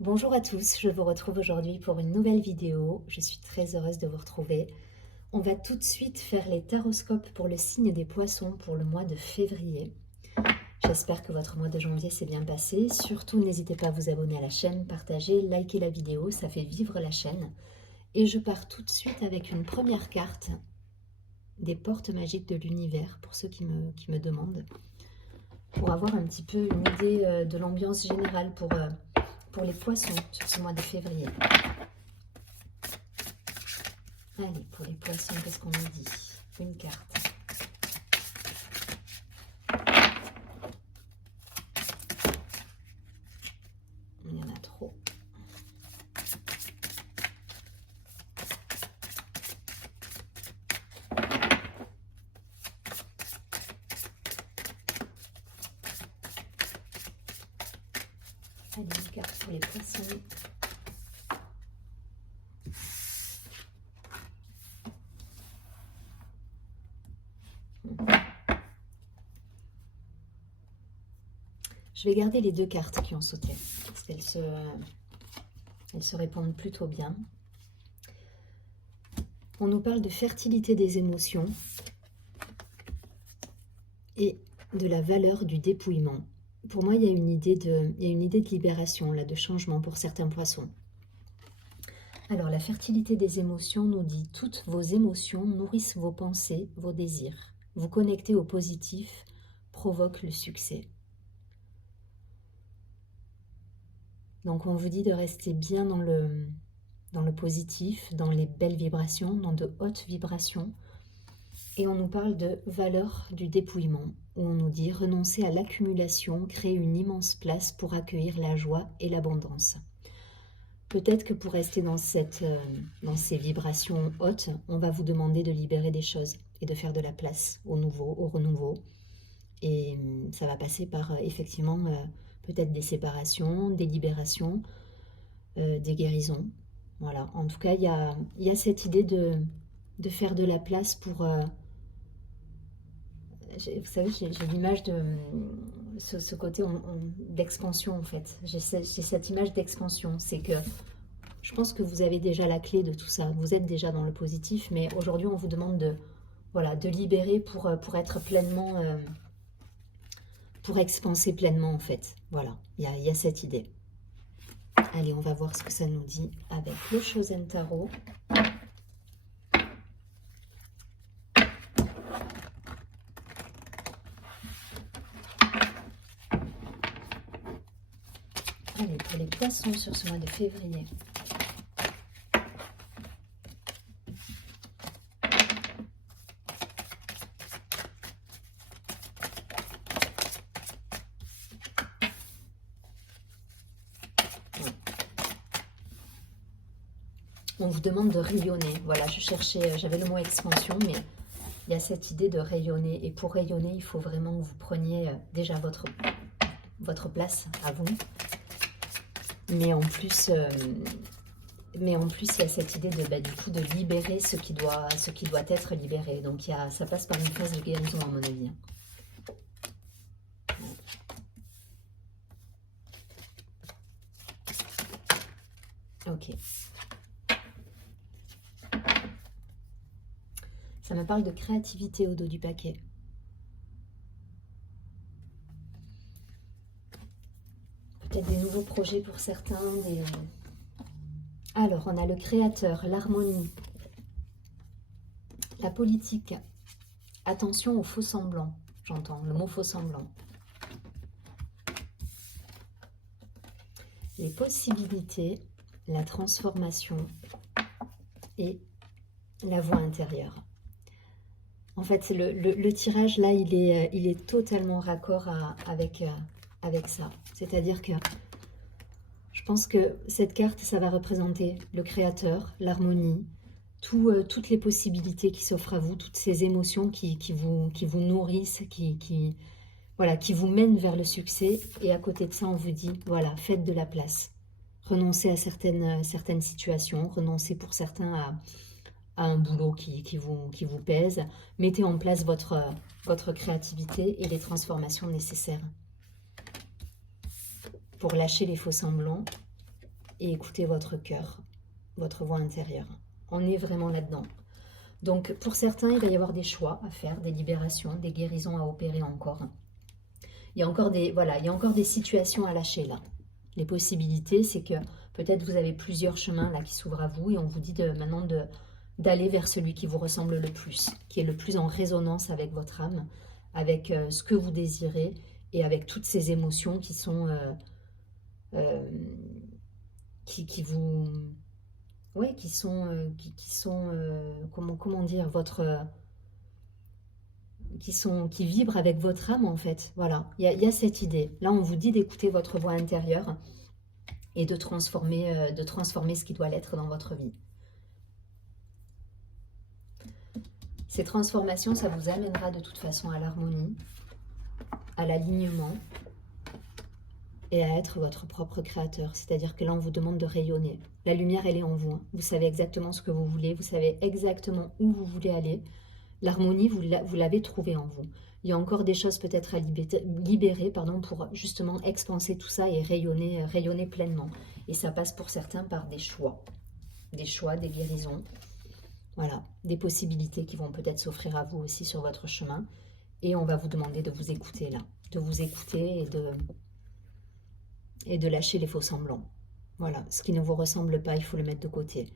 Bonjour à tous, je vous retrouve aujourd'hui pour une nouvelle vidéo. Je suis très heureuse de vous retrouver. On va tout de suite faire les taroscopes pour le signe des poissons pour le mois de février. J'espère que votre mois de janvier s'est bien passé. Surtout, n'hésitez pas à vous abonner à la chaîne, partager, liker la vidéo, ça fait vivre la chaîne. Et je pars tout de suite avec une première carte des portes magiques de l'univers, pour ceux qui me demandent, pour avoir un petit peu une idée de l'ambiance générale pour les poissons sur ce mois de février. Allez, pour les poissons, qu'est-ce qu'on nous dit? Une carte. Il y en a trop. Allez, une carte pour les poissons. Je vais garder les deux cartes qui ont sauté, parce qu'elles se répondent plutôt bien. On nous parle de fertilité des émotions et de la valeur du dépouillement. Pour moi, il y a une idée de libération, là, de changement pour certains poissons. Alors, la fertilité des émotions nous dit: toutes vos émotions nourrissent vos pensées, vos désirs. Vous connecter au positif provoque le succès. Donc on vous dit de rester bien dans le positif, dans les belles vibrations, dans de hautes vibrations. Et on nous parle de valeur du dépouillement, où on nous dit renoncer à l'accumulation, créer une immense place pour accueillir la joie et l'abondance. Peut-être que pour rester dans ces vibrations hautes, on va vous demander de libérer des choses et de faire de la place au nouveau, au renouveau. Et ça va passer par effectivement peut-être des séparations, des libérations, des guérisons. Voilà, en tout cas, il y a cette idée de faire de la place pour... vous savez, j'ai l'image de ce côté d'expansion, en fait. J'ai cette image d'expansion. C'est que je pense que vous avez déjà la clé de tout ça. Vous êtes déjà dans le positif, mais aujourd'hui, on vous demande de libérer pour être pleinement... pour expanser pleinement, en fait. Voilà, il y a cette idée. Allez, on va voir ce que ça nous dit avec le Chosen Tarot. Allez, pour les poissons sur ce mois de février. On vous demande de rayonner. Voilà, j'avais le mot expansion, mais il y a cette idée de rayonner. Et pour rayonner, il faut vraiment que vous preniez déjà votre place à vous. Mais en plus, il y a cette idée de libérer ce qui doit être libéré. Donc ça passe par une phase de guérison, à mon avis. Ok. Ça me parle de créativité au dos du paquet. Peut-être des nouveaux projets pour certains. Alors, on a le créateur, l'harmonie, la politique. Attention aux faux semblants. J'entends le mot faux semblant. Les possibilités, la transformation et la voix intérieure. En fait, le tirage, là, il est totalement raccord avec ça. C'est-à-dire que je pense que cette carte, ça va représenter le créateur, l'harmonie, toutes les possibilités qui s'offrent à vous, toutes ces émotions qui vous nourrissent, voilà, qui vous mènent vers le succès. Et à côté de ça, on vous dit, voilà, faites de la place. Renoncez à certaines situations, renoncez pour certains à un boulot qui vous pèse. Mettez en place votre créativité et les transformations nécessaires pour lâcher les faux semblants et écoutez votre cœur, votre voix intérieure. On est vraiment là-dedans. Donc pour certains, il va y avoir des choix à faire, des libérations, des guérisons à opérer encore. Il y a encore des, voilà, il y a encore des situations à lâcher là. Les possibilités, c'est que peut-être vous avez plusieurs chemins là qui s'ouvrent à vous et on vous dit maintenant d'aller vers celui qui vous ressemble le plus, qui est le plus en résonance avec votre âme, avec ce que vous désirez et avec toutes ces émotions qui sont qui vous ouais qui sont comment dire votre qui vibrent avec votre âme en fait. Voilà, il y a cette idée. Là, on vous dit d'écouter votre voix intérieure et de transformer ce qui doit l'être dans votre vie. Ces transformations, ça vous amènera de toute façon à l'harmonie, à l'alignement et à être votre propre créateur. C'est-à-dire que là, on vous demande de rayonner. La lumière, elle est en vous. Vous savez exactement ce que vous voulez, vous savez exactement où vous voulez aller. L'harmonie, vous l'avez trouvée en vous. Il y a encore des choses peut-être à libérer pour justement expanser tout ça et rayonner pleinement. Et ça passe pour certains par des choix, des guérisons. Voilà, des possibilités qui vont peut-être s'offrir à vous aussi sur votre chemin. Et on va vous demander de vous écouter là, de vous écouter et de lâcher les faux semblants. Voilà, ce qui ne vous ressemble pas, il faut le mettre de côté.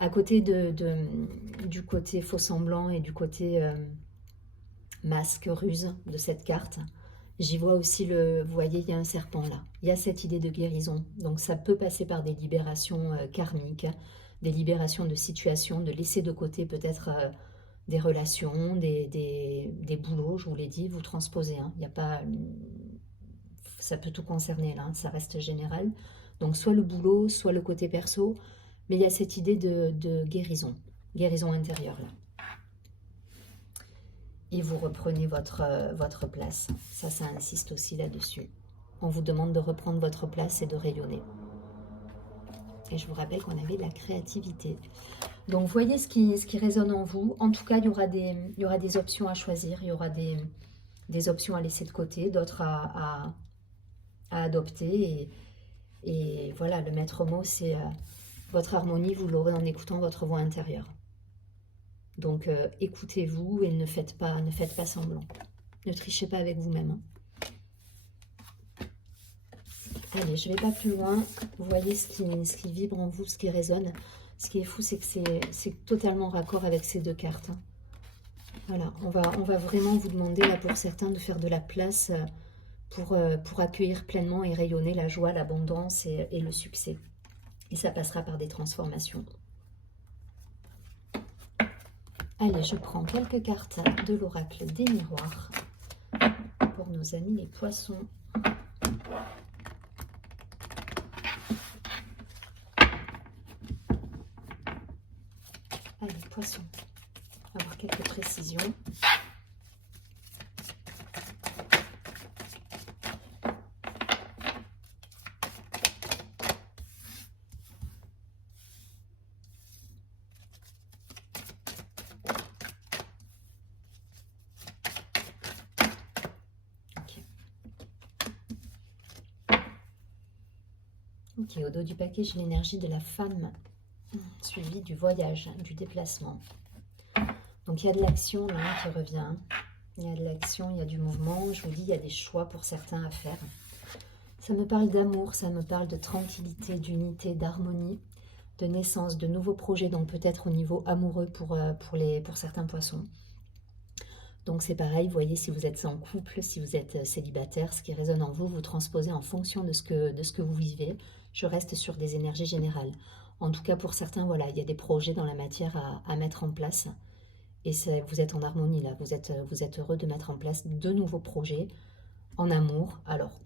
À côté du côté faux semblant et du côté masque, ruse de cette carte, j'y vois aussi vous voyez, il y a un serpent là. Il y a cette idée de guérison. Donc ça peut passer par des libérations karmiques, des libérations de situations, de laisser de côté peut-être des relations, des boulots, je vous l'ai dit, vous transposez. Hein. Il y a pas, ça peut tout concerner là, ça reste général. Donc soit le boulot, soit le côté perso, mais il y a cette idée de guérison intérieure là. Et vous reprenez votre place. Ça insiste aussi là-dessus. On vous demande de reprendre votre place et de rayonner. Et je vous rappelle qu'on avait de la créativité. Donc voyez ce qui résonne en vous. En tout cas, il y aura des options à choisir. Il y aura des options à laisser de côté, d'autres à adopter. Et voilà, le maître mot, c'est votre harmonie, vous l'aurez en écoutant votre voix intérieure. Donc écoutez-vous et ne faites pas semblant. Ne trichez pas avec vous-même. Hein. Allez, je ne vais pas plus loin. Vous voyez ce qui vibre en vous, ce qui résonne. Ce qui est fou, c'est que c'est totalement raccord avec ces deux cartes. Hein. Voilà, on va vraiment vous demander, là, pour certains, de faire de la place pour accueillir pleinement et rayonner la joie, l'abondance et le succès. Et ça passera par des transformations. Allez, je prends quelques cartes de l'oracle des miroirs pour nos amis les poissons. Allez, poissons, on va avoir quelques précisions. Ok, au dos du paquet, j'ai l'énergie de la femme, suivie du voyage, du déplacement. Donc il y a de l'action là qui revient. Il y a de l'action, il y a du mouvement. Je vous dis, il y a des choix pour certains à faire. Ça me parle d'amour, ça me parle de tranquillité, d'unité, d'harmonie, de naissance, de nouveaux projets, donc peut-être au niveau amoureux pour certains poissons. Donc c'est pareil, vous voyez, si vous êtes en couple, si vous êtes célibataire, ce qui résonne en vous, vous transposez en fonction de ce que vous vivez. Je reste sur des énergies générales. En tout cas, pour certains, voilà, il y a des projets dans la matière à mettre en place. Et vous êtes en harmonie là, vous êtes heureux de mettre en place de nouveaux projets en amour. Alors,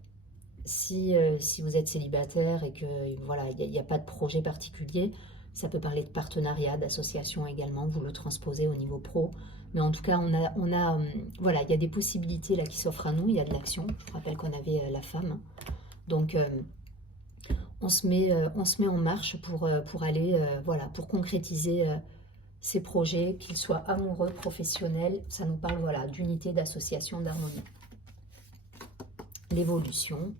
si vous êtes célibataire et que voilà, il n'y a pas de projet particulier, ça peut parler de partenariat, d'association également, vous le transposez au niveau pro. Mais en tout cas, voilà, il y a des possibilités là qui s'offrent à nous, il y a de l'action. Je vous rappelle qu'on avait la femme. Donc, on se met en marche pour aller, voilà, pour concrétiser ces projets, qu'ils soient amoureux, professionnels. Ça nous parle, voilà, d'unité, d'association, d'harmonie. L'évolution,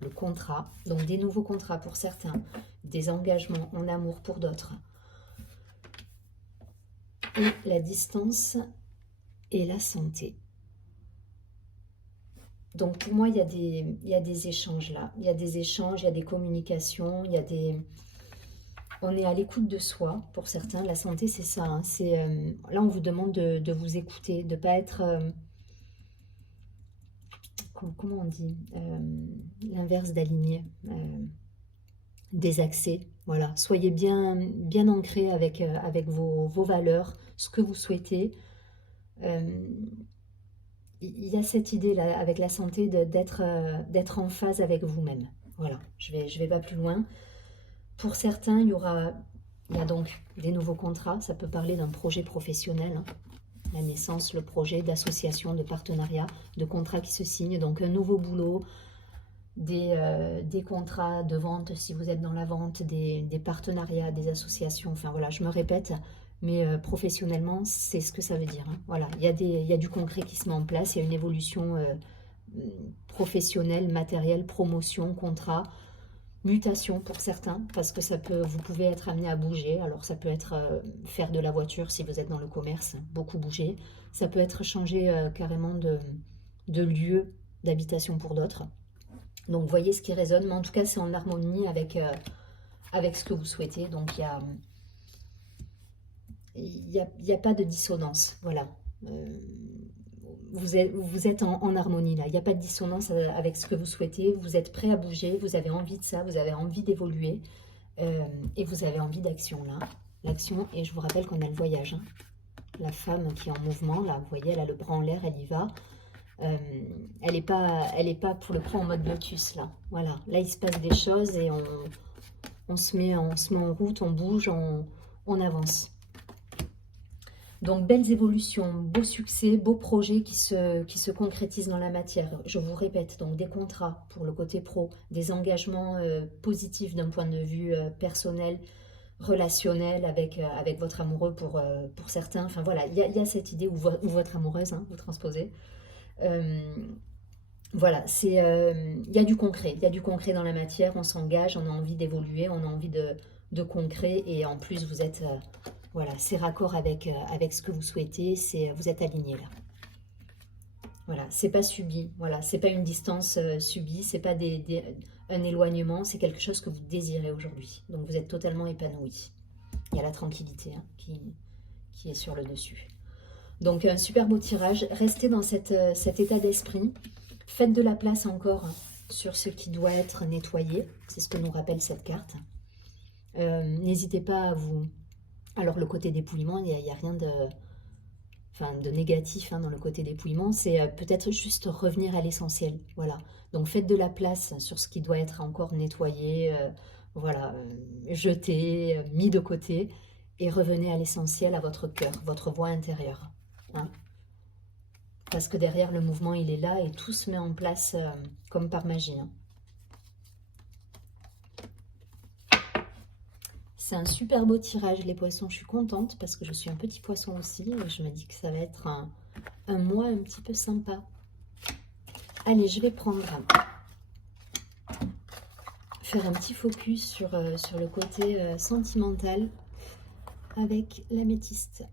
le contrat, donc des nouveaux contrats pour certains, des engagements en amour pour d'autres. Et la distance et la santé. Donc pour moi, il y a des échanges là. Il y a des échanges, il y a des communications, il y a des... On est à l'écoute de soi, pour certains. La santé, c'est ça. Hein. Là, on vous demande de vous écouter, de ne pas être... comment on dit l'inverse d'aligner, désaxé. Voilà. Soyez bien, bien ancrés avec vos valeurs, ce que vous souhaitez. Il y a cette idée-là, avec la santé, d'être en phase avec vous-même. Voilà, je vais pas plus loin. Pour certains, il y a donc des nouveaux contrats. Ça peut parler d'un projet professionnel, hein. La naissance, le projet d'association, de partenariat, de contrats qui se signent. Donc un nouveau boulot, des contrats de vente si vous êtes dans la vente, des partenariats, des associations. Enfin voilà, je me répète, mais professionnellement, c'est ce que ça veut dire. Hein. Voilà, il y a du concret qui se met en place, il y a une évolution professionnelle, matérielle, promotion, contrat, mutation pour certains, parce que vous pouvez être amené à bouger. Alors ça peut être faire de la voiture si vous êtes dans le commerce, beaucoup bouger. Ça peut être changer carrément de lieu d'habitation pour d'autres. Donc voyez ce qui résonne, mais en tout cas c'est en harmonie avec ce que vous souhaitez. Donc il y a pas de dissonance, voilà. Vous êtes en harmonie là, il n'y a pas de dissonance avec ce que vous souhaitez, vous êtes prêt à bouger, vous avez envie de ça, vous avez envie d'évoluer et vous avez envie d'action là. L'action, et je vous rappelle qu'on a le voyage, hein. La femme qui est en mouvement là, vous voyez, elle a le bras en l'air, elle y va. Elle est pas pour le coup en mode lotus là. Voilà, là il se passe des choses et on se met en route, on bouge, on avance. Donc belles évolutions, beaux succès, beaux projets qui se concrétisent dans la matière. Je vous répète, donc des contrats pour le côté pro, des engagements positifs d'un point de vue personnel, relationnel avec votre amoureux pour certains. Enfin voilà, il y a cette idée, ou votre amoureuse, hein, vous transposez. Voilà, il y a du concret, dans la matière, on s'engage, on a envie d'évoluer, on a envie de concret, et en plus vous êtes, voilà, c'est raccord avec ce que vous souhaitez, vous êtes aligné là. Voilà, c'est pas subi, voilà, c'est pas une distance subie, c'est pas un éloignement, c'est quelque chose que vous désirez aujourd'hui. Donc vous êtes totalement épanoui. Il y a la tranquillité hein, qui est sur le dessus. Donc un super beau tirage, restez dans cet état d'esprit, faites de la place encore sur ce qui doit être nettoyé, c'est ce que nous rappelle cette carte. N'hésitez pas à vous... Alors le côté dépouillement, il n'y a rien de négatif hein, dans le côté dépouillement, c'est peut-être juste revenir à l'essentiel, voilà. Donc faites de la place sur ce qui doit être encore nettoyé, voilà, jeté, mis de côté, et revenez à l'essentiel, à votre cœur, votre voix intérieure. Hein. Parce que derrière le mouvement il est là et tout se met en place comme par magie. Hein. C'est un super beau tirage les poissons, je suis contente parce que je suis un petit poisson aussi et je me dis que ça va être un mois un petit peu sympa. Allez, je vais faire un petit focus sur le côté sentimental avec l'améthyste.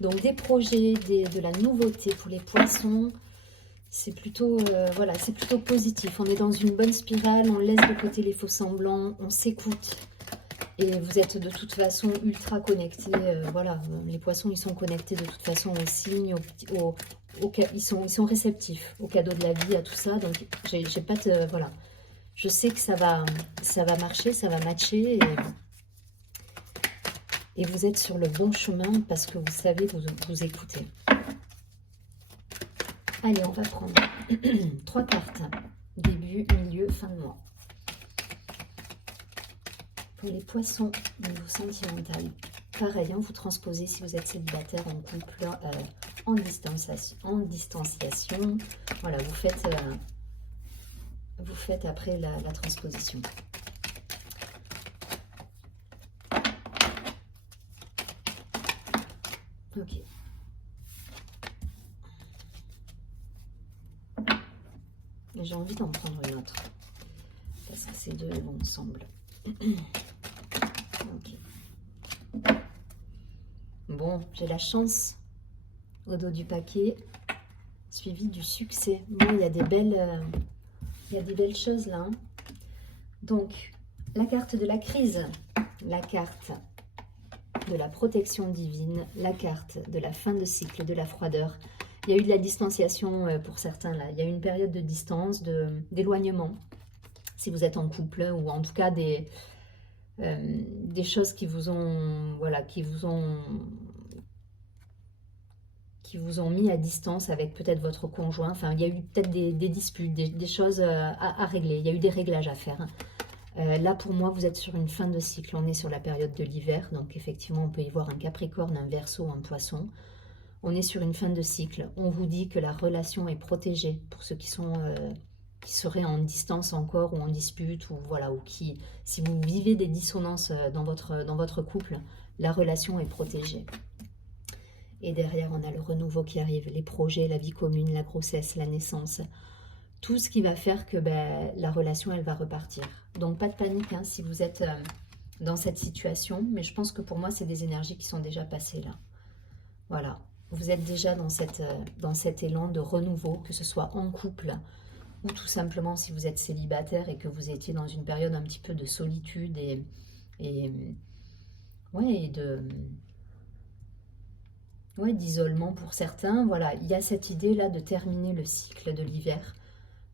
Donc des projets, de la nouveauté pour les poissons, c'est plutôt, voilà, c'est plutôt positif. On est dans une bonne spirale, on laisse de côté les faux semblants, on s'écoute. Et vous êtes de toute façon ultra connectés. Voilà, les poissons, ils sont connectés de toute façon aux signes, ils sont réceptifs aux cadeaux de la vie, à tout ça. Donc, j'ai pas de... Voilà. Je sais que ça va marcher, ça va matcher. Et vous êtes sur le bon chemin parce que vous savez vous écouter. Allez, on va prendre 3 cartes. Début, milieu, fin de mois. Pour les poissons, niveau sentimental. Pareil, hein, vous transposez si vous êtes célibataire, en couple, en distanciation. Voilà, vous faites après la transposition. Ok. Et j'ai envie d'en prendre une autre. Parce que ces deux vont ensemble. Ok. Bon, j'ai la chance au dos du paquet, suivi du succès. Bon, il y a des belles choses là. Hein. Donc, la carte de la crise, la carte de la protection divine, la carte de la fin de cycle, de la froideur. Il y a eu de la distanciation pour certains là. Il y a eu une période de distance, d'éloignement. Si vous êtes en couple ou en tout cas des choses qui vous ont, voilà, qui vous ont mis à distance avec peut-être votre conjoint. Enfin, il y a eu peut-être des disputes, des choses à régler. Il y a eu des réglages à faire. Là, pour moi, vous êtes sur une fin de cycle. On est sur la période de l'hiver. Donc, effectivement, on peut y voir un Capricorne, un Verseau, un Poisson. On est sur une fin de cycle. On vous dit que la relation est protégée pour ceux qui seraient en distance encore ou en dispute ou voilà, ou qui, si vous vivez des dissonances dans votre couple, la relation est protégée. Et derrière, on a le renouveau qui arrive, les projets, la vie commune, la grossesse, la naissance. Tout ce qui va faire que la relation, elle va repartir. Donc, pas de panique hein, si vous êtes dans cette situation. Mais je pense que pour moi, c'est des énergies qui sont déjà passées là. Voilà. Vous êtes déjà dans cet élan de renouveau, que ce soit en couple ou tout simplement si vous êtes célibataire et que vous étiez dans une période un petit peu de solitude d'isolement pour certains. Voilà, il y a cette idée là de terminer le cycle de l'hiver,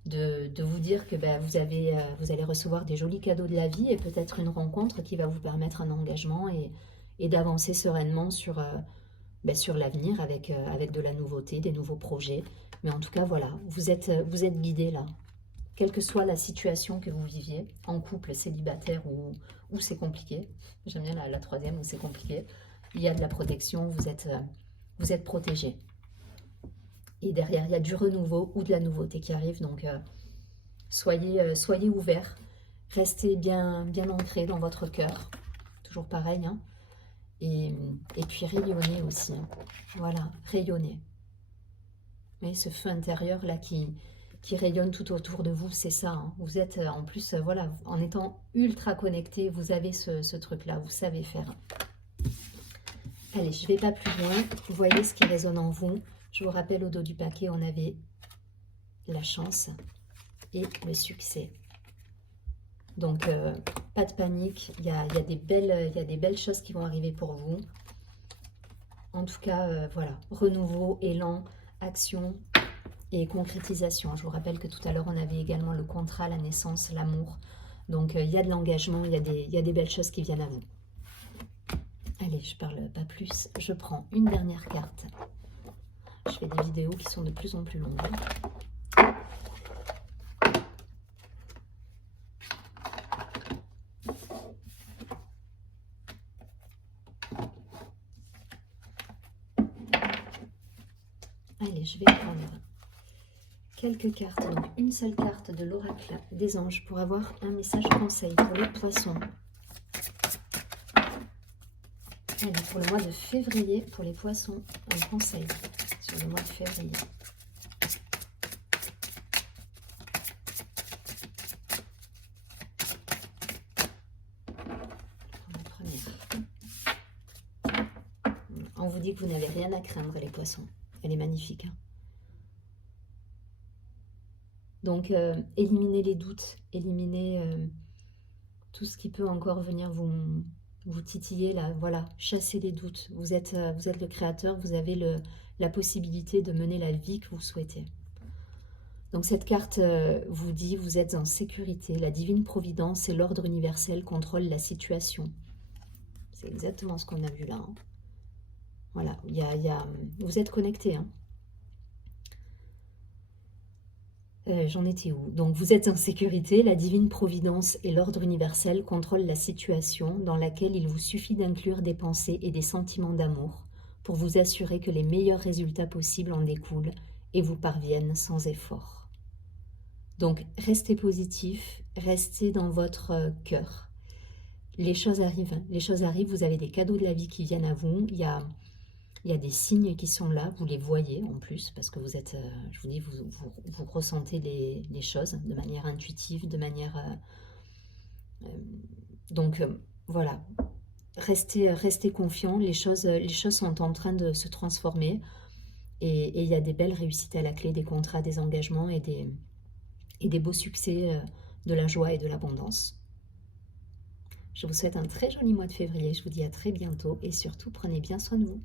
de vous dire que vous allez recevoir des jolis cadeaux de la vie et peut-être une rencontre qui va vous permettre un engagement et d'avancer sereinement sur l'avenir avec de la nouveauté, des nouveaux projets. Mais en tout cas, voilà, vous êtes guidé là. Quelle que soit la situation que vous viviez, en couple, célibataire ou c'est compliqué. J'aime bien la troisième où c'est compliqué. Il y a de la protection, vous êtes protégé. Et derrière, il y a du renouveau ou de la nouveauté qui arrive. Donc, soyez ouverts. Restez bien ancrés dans votre cœur. Toujours pareil, hein. Et puis rayonner aussi. Hein. Voilà, rayonner. Mais ce feu intérieur là qui rayonne tout autour de vous, c'est ça. Hein. Vous êtes en plus, voilà, en étant ultra connecté, vous avez ce truc là, vous savez faire. Allez, je ne vais pas plus loin. Vous voyez ce qui résonne en vous. Je vous rappelle, au dos du paquet, on avait la chance et le succès. Donc, pas de panique. Il y a des belles choses qui vont arriver pour vous. En tout cas, voilà, renouveau, élan, action et concrétisation. Je vous rappelle que tout à l'heure, on avait également le contrat, la naissance, l'amour. Donc, il y a de l'engagement, il y a des belles choses qui viennent à vous. Allez, je parle pas plus. Je prends une dernière carte. Je fais des vidéos qui sont de plus en plus longues. Allez, je vais prendre quelques cartes. Donc, une seule carte de l'oracle des anges pour avoir un message conseil pour les poissons. Allez, pour le mois de février, pour les poissons, un conseil sur le mois de février. La première. On vous dit que vous n'avez rien à craindre, les poissons. Elle est magnifique. Hein. Donc, éliminez les doutes, éliminez tout ce qui peut encore venir vous titiller là, voilà, chassez les doutes. Vous êtes le créateur, vous avez la possibilité de mener la vie que vous souhaitez. Donc cette carte vous dit, vous êtes en sécurité, la divine providence et l'ordre universel contrôlent la situation. C'est exactement ce qu'on a vu là. Hein. Voilà, vous êtes connecté. Hein. J'en étais où? Donc vous êtes en sécurité, la divine providence et l'ordre universel contrôlent la situation dans laquelle il vous suffit d'inclure des pensées et des sentiments d'amour pour vous assurer que les meilleurs résultats possibles en découlent et vous parviennent sans effort. Donc restez positif, restez dans votre cœur. Les choses arrivent, vous avez des cadeaux de la vie qui viennent à vous, il y a Il y a des signes qui sont là, vous les voyez en plus, parce que vous êtes, je vous dis, vous ressentez les choses de manière intuitive, de manière... donc voilà, restez confiants, les choses sont en train de se transformer et il y a des belles réussites à la clé, des contrats, des engagements et des beaux succès, de la joie et de l'abondance. Je vous souhaite un très joli mois de février, je vous dis à très bientôt et surtout prenez bien soin de vous.